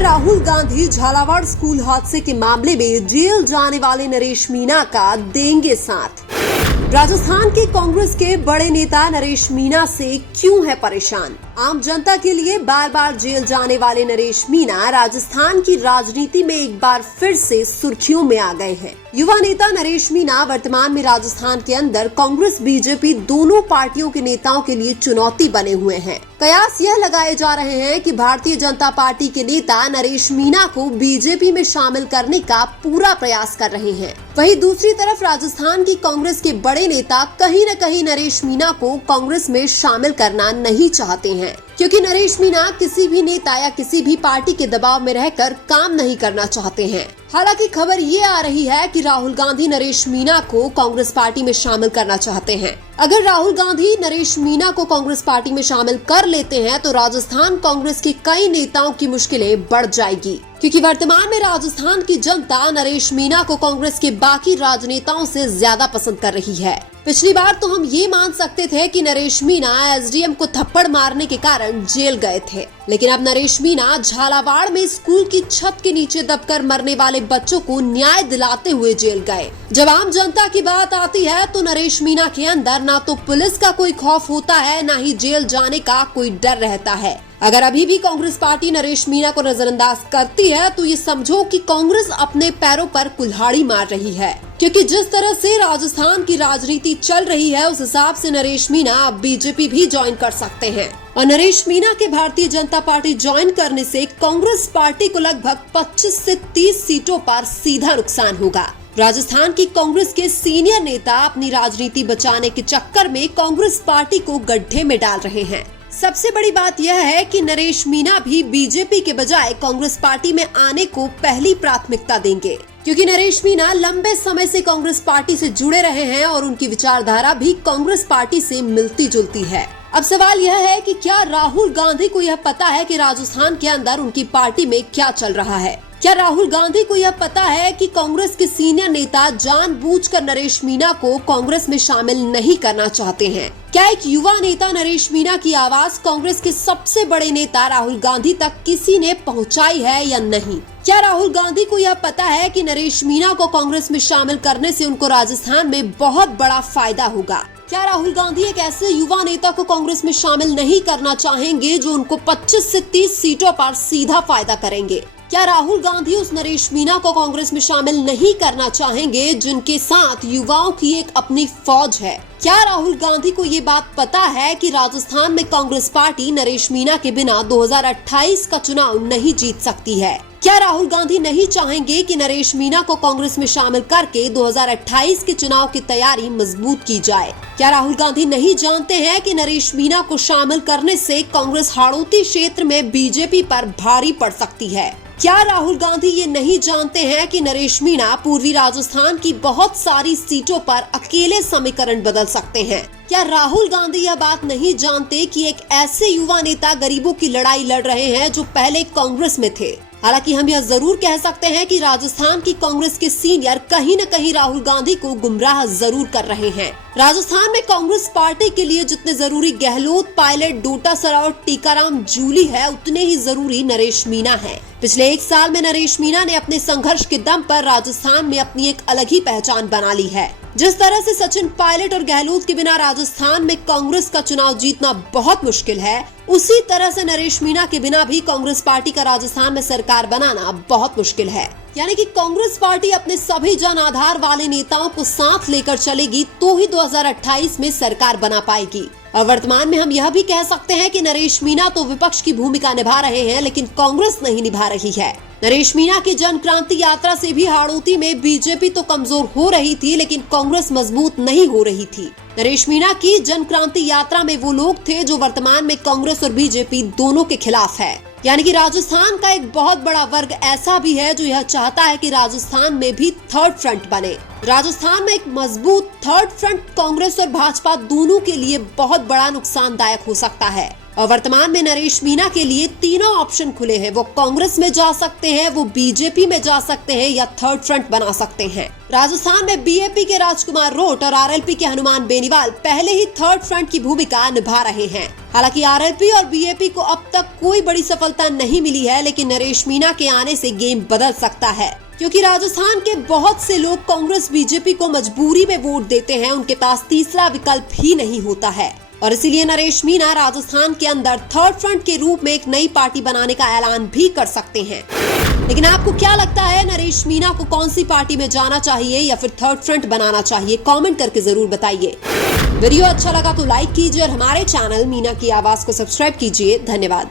Rahul Gandhi Jhalawar school हादसे के मामले में जेल जाने वाले नरेश मीणा का देंगे साथ। राजस्थान के कांग्रेस के बड़े नेता नरेश मीणा से क्यों है परेशान? आम जनता के लिए बार बार जेल जाने वाले नरेश मीणा राजस्थान की राजनीति में एक बार फिर से सुर्खियों में आ गए हैं। युवा नेता नरेश मीणा वर्तमान में राजस्थान के अंदर कांग्रेस बीजेपी दोनों पार्टियों के नेताओं के लिए चुनौती बने हुए हैं। कयास यह लगाए जा रहे हैं कि भारतीय जनता पार्टी के नेता नरेश मीणा को बीजेपी में शामिल करने का पूरा प्रयास कर रहे हैं। वहीं दूसरी तरफ राजस्थान की कांग्रेस के बड़े नेता कहीं न कहीं नरेश मीणा को कांग्रेस में शामिल करना नहीं चाहते हैं, क्योंकि नरेश मीणा किसी भी नेता या किसी भी पार्टी के दबाव में रहकर काम नहीं करना चाहते हैं। हालांकि खबर ये आ रही है कि राहुल गांधी नरेश मीणा को कांग्रेस पार्टी में शामिल करना चाहते हैं। अगर राहुल गांधी नरेश मीणा को कांग्रेस पार्टी में शामिल कर लेते हैं तो राजस्थान कांग्रेस के कई नेताओं की मुश्किलें बढ़ जाएगी, क्योंकि वर्तमान में राजस्थान की जनता नरेश मीणा को कांग्रेस के बाकी राजनेताओं से ज्यादा पसंद कर रही है। पिछली बार तो हम ये मान सकते थे कि नरेश मीणा एसडीएम को थप्पड़ मारने के कारण जेल गए थे, लेकिन अब नरेश मीणा झालावाड़ में स्कूल की छत के नीचे दबकर मरने वाले बच्चों को न्याय दिलाते हुए जेल गए। जब आम जनता की बात आती है तो नरेश मीणा के अंदर ना तो पुलिस का कोई खौफ होता है, ना ही जेल जाने का कोई डर रहता है। अगर अभी भी कांग्रेस पार्टी नरेश मीणा को नजरअंदाज करती है तो ये समझो कि कांग्रेस अपने पैरों पर कुल्हाड़ी मार रही है, क्योंकि जिस तरह से राजस्थान की राजनीति चल रही है उस हिसाब से नरेश मीणा अब बीजेपी भी ज्वाइन कर सकते हैं। और नरेश मीणा के भारतीय जनता पार्टी ज्वाइन करने से कांग्रेस पार्टी को लगभग 25 से 30 सीटों पर सीधा नुकसान होगा। राजस्थान की कांग्रेस के सीनियर नेता अपनी राजनीति बचाने के चक्कर में कांग्रेस पार्टी को गड्ढे में डाल रहे हैं। सबसे बड़ी बात यह है कि नरेश मीणा भी बीजेपी के बजाय कांग्रेस पार्टी में आने को पहली प्राथमिकता देंगे, क्योंकि नरेश मीणा लंबे समय से कांग्रेस पार्टी से जुड़े रहे हैं और उनकी विचारधारा भी कांग्रेस पार्टी से मिलती जुलती है। अब सवाल यह है कि क्या राहुल गांधी को यह पता है कि राजस्थान के अंदर उनकी पार्टी में क्या चल रहा है? क्या राहुल गांधी को यह पता है कि कांग्रेस के सीनियर नेता जानबूझकर नरेश मीणा को कांग्रेस में शामिल नहीं करना चाहते हैं? क्या एक युवा नेता नरेश मीणा की आवाज कांग्रेस के सबसे बड़े नेता राहुल गांधी तक किसी ने पहुंचाई है या नहीं? क्या राहुल गांधी को यह पता है कि नरेश मीणा को कांग्रेस में शामिल करने से उनको राजस्थान में बहुत बड़ा फायदा होगा? क्या राहुल गांधी एक ऐसे युवा नेता को कांग्रेस में शामिल नहीं करना चाहेंगे जो उनको 25 से 30 सीटों पर सीधा फायदा करेंगे? क्या राहुल गांधी उस नरेश मीणा को कांग्रेस में शामिल नहीं करना चाहेंगे जिनके साथ युवाओं की एक अपनी फौज है? क्या राहुल गांधी को ये बात पता है कि राजस्थान में कांग्रेस पार्टी नरेश मीणा के बिना 2028 का चुनाव नहीं जीत सकती है? क्या राहुल गांधी नहीं चाहेंगे कि नरेश मीणा को कांग्रेस में शामिल करके 2028 के चुनाव की तैयारी मजबूत की जाए? क्या राहुल गांधी नहीं जानते हैं कि नरेश मीणा को शामिल करने से कांग्रेस हाड़ौती क्षेत्र में बीजेपी पर भारी पड़ सकती है? क्या राहुल गांधी ये नहीं जानते हैं कि नरेश मीणा पूर्वी राजस्थान की बहुत सारी सीटों पर अकेले समीकरण बदल सकते हैं? क्या राहुल गांधी यह बात नहीं जानते कि एक ऐसे युवा नेता गरीबों की लड़ाई लड़ रहे हैं जो पहले कांग्रेस में थे? हालांकि हम यह जरूर कह सकते हैं कि राजस्थान की कांग्रेस के सीनियर कहीं न कहीं राहुल गांधी को गुमराह जरूर कर रहे हैं। राजस्थान में कांग्रेस पार्टी के लिए जितने जरूरी गहलोत, पायलट, डोटासरा और टीकाराम जूली है, उतने ही जरूरी नरेश मीणा है। पिछले 1 साल में नरेश मीणा ने अपने संघर्ष के दम पर राजस्थान में अपनी एक अलग ही पहचान बना ली है। जिस तरह से सचिन पायलट और गहलोत के बिना राजस्थान में कांग्रेस का चुनाव जीतना बहुत मुश्किल है, उसी तरह से नरेश मीणा के बिना भी कांग्रेस पार्टी का राजस्थान में सरकार बनाना बहुत मुश्किल है। यानी कि कांग्रेस पार्टी अपने सभी जन आधार वाले नेताओं को साथ लेकर चलेगी तो ही 2028 में सरकार बना पाएगी। और वर्तमान में हम यह भी कह सकते हैं कि नरेश मीणा तो विपक्ष की भूमिका निभा रहे हैं, लेकिन कांग्रेस नहीं निभा रही है। नरेश मीणा की जन क्रांति यात्रा से भी हाड़ौती में बीजेपी तो कमजोर हो रही थी, लेकिन कांग्रेस मजबूत नहीं हो रही थी। नरेश मीणा की जन क्रांति यात्रा में वो लोग थे जो वर्तमान में कांग्रेस और बीजेपी दोनों के खिलाफ है। यानी कि राजस्थान का एक बहुत बड़ा वर्ग ऐसा भी है जो यह चाहता है कि राजस्थान में भी थर्ड फ्रंट बने। राजस्थान में एक मजबूत थर्ड फ्रंट कांग्रेस और भाजपा दोनों के लिए बहुत बड़ा नुकसानदायक हो सकता है। और वर्तमान में नरेश मीणा के लिए तीनों ऑप्शन खुले हैं। वो कांग्रेस में जा सकते हैं, वो बीजेपी में जा सकते हैं या थर्ड फ्रंट बना सकते हैं। राजस्थान में बीएपी के राजकुमार रोट और आरएलपी के हनुमान बेनीवाल पहले ही थर्ड फ्रंट की भूमिका निभा रहे हैं। हालांकि आरएलपी और बीएपी को अब तक कोई बड़ी सफलता नहीं मिली है, लेकिन नरेश मीणा के आने से गेम बदल सकता है, क्योंकि राजस्थान के बहुत से लोग कांग्रेस बीजेपी को मजबूरी में वोट देते हैं। उनके पास तीसरा विकल्प ही नहीं होता है और इसीलिए नरेश मीणा राजस्थान के अंदर थर्ड फ्रंट के रूप में एक नई पार्टी बनाने का ऐलान भी कर सकते हैं। लेकिन आपको क्या लगता है, नरेश मीणा को कौन सी पार्टी में जाना चाहिए या फिर थर्ड फ्रंट बनाना चाहिए? कमेंट करके जरूर बताइए। वीडियो अच्छा लगा तो लाइक कीजिए और हमारे चैनल मीना की आवाज को सब्सक्राइब कीजिए। धन्यवाद।